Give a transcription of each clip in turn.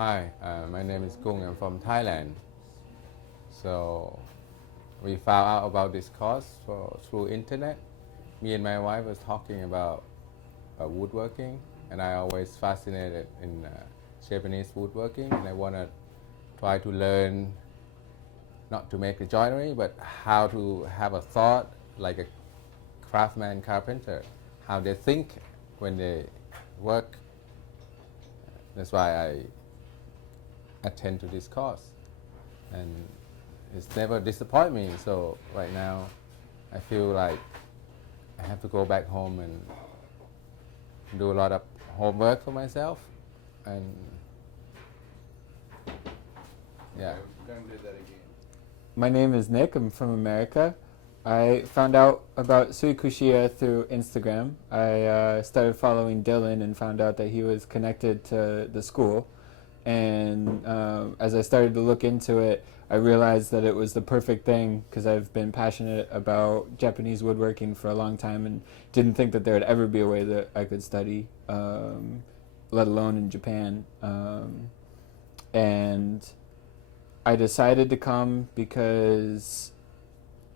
Hi, my name is Kung. I'm from Thailand. So we found out about this course through internet. Me and my wife was talking about woodworking, and I always fascinated in Japanese woodworking, and I want to try to learn not to make the joinery, but how to have a thought like a craftsman carpenter, how they think when they work. That's why I attend to this course, and it's never disappoint me. So right now, I feel like I have to go back home and do a lot of homework for myself, and yeah. We're going to do that again. My name is Nick. I'm from America. I found out about Suikushia through Instagram. I started following Dylan and found out that he was connected to the school. And as I started to look into it, I realized that it was the perfect thing because I've been passionate about Japanese woodworking for a long time and didn't think that there would ever be a way that I could study, let alone in Japan. And I decided to come because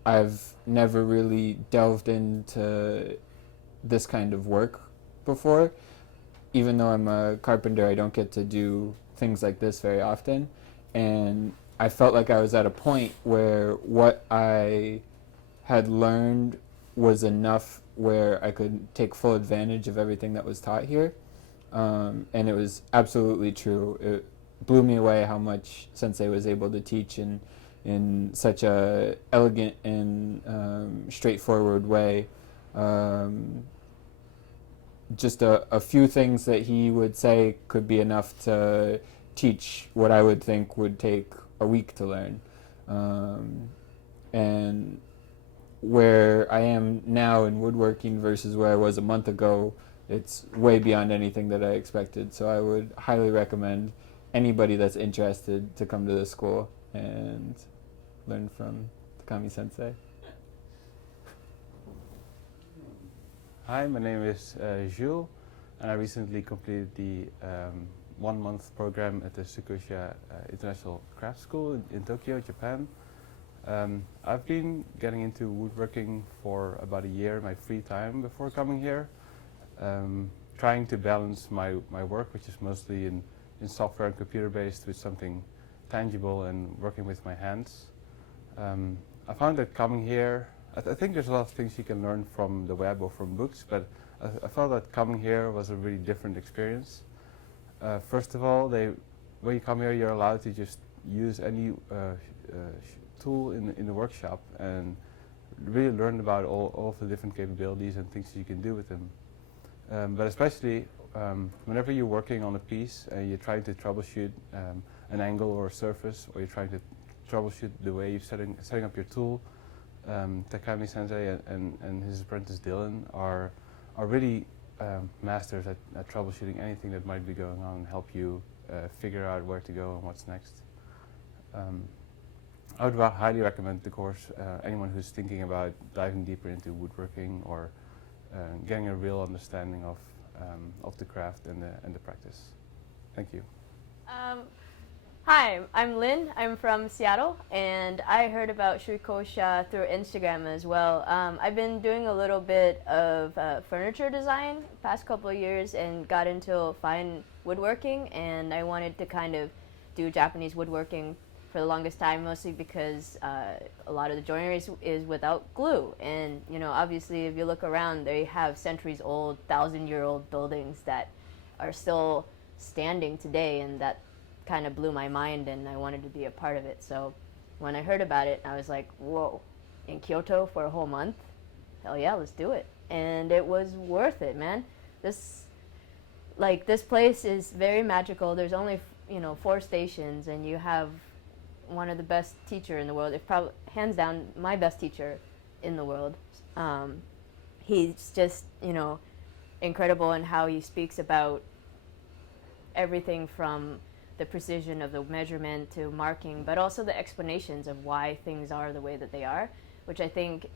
I've never really delved into this kind of work before. Even though I'm a carpenter, I don't get to do things like this very often. And I felt like I was at a point where what I had learned was enough where I could take full advantage of everything that was taught here. And it was absolutely true. It blew me away how much Sensei was able to teach in such a elegant and straightforward way. Just a few things that he would say could be enough to teach what I would think would take a week to learn. And where I am now in woodworking versus where I was a month ago, it's way beyond anything that I expected. So I would highly recommend anybody that's interested to come to this school and learn from Takami Sensei. Hi, my name is Jules, and I recently completed the 1-month program at the Tsukushia International Craft School in Tokyo, Japan. I've been getting into woodworking for about a year in my free time before coming here, trying to balance my work, which is mostly in software and computer based, with something tangible and working with my hands. I found that coming here, I think there's a lot of things you can learn from the web or from books, but I felt that coming here was a really different experience. First of all, when you come here, you're allowed to just use any tool in the workshop and really learn about all of the different capabilities and things you can do with them. But especially whenever you're working on a piece and you're trying to troubleshoot an angle or a surface, or you're trying to troubleshoot the way you're setting up your tool, Takami Sensei and his apprentice Dylan are really masters at troubleshooting anything that might be going on and help you figure out where to go and what's next. I would highly recommend the course anyone who's thinking about diving deeper into woodworking or getting a real understanding of the craft and the practice. Thank you. Hi, I'm Lynn. I'm from Seattle, and I heard about Shuikosha through Instagram as well. I've been doing a little bit of furniture design past couple of years and got into fine woodworking, and I wanted to kind of do Japanese woodworking for the longest time, mostly because a lot of the joinery is without glue. And, you know, obviously if you look around, they have centuries-old, 1,000-year-old buildings that are still standing today, and that kind of blew my mind, and I wanted to be a part of it. So when I heard about it, I was like, whoa, in Kyoto for a whole month? Hell yeah, let's do it. And it was worth it, man. This place is very magical. There's only, 4 stations, and you have one of the best teacher in the world. It's probably hands down my best teacher in the world. He's just, incredible in how he speaks about everything from the precision of the measurement to marking, but also the explanations of why things are the way that they are, which I think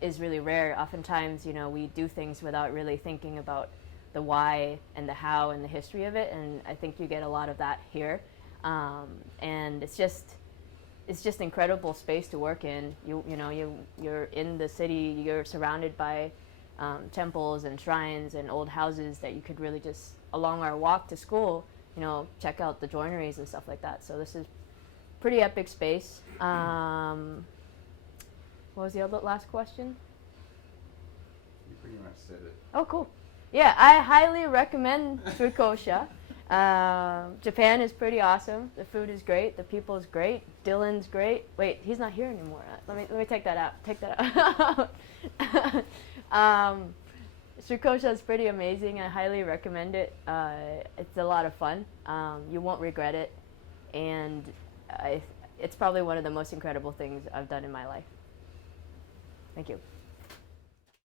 is really rare. Oftentimes, we do things without really thinking about the why and the how and the history of it, and I think you get a lot of that here. And it's just incredible space to work in. You're in the city. You're surrounded by temples and shrines and old houses that you could really just, along our walk to school, check out the joineries and stuff like that. So this is pretty epic space. What was the last question? You pretty much said it. Oh, cool. Yeah, I highly recommend Fukuoka. Japan is pretty awesome. The food is great. The people is great. Dylan's great. Wait, he's not here anymore. Let me take that out. Take that out. Fukuoka is pretty amazing. I highly recommend it. It's a lot of fun. You won't regret it, and it's probably one of the most incredible things I've done in my life. Thank you.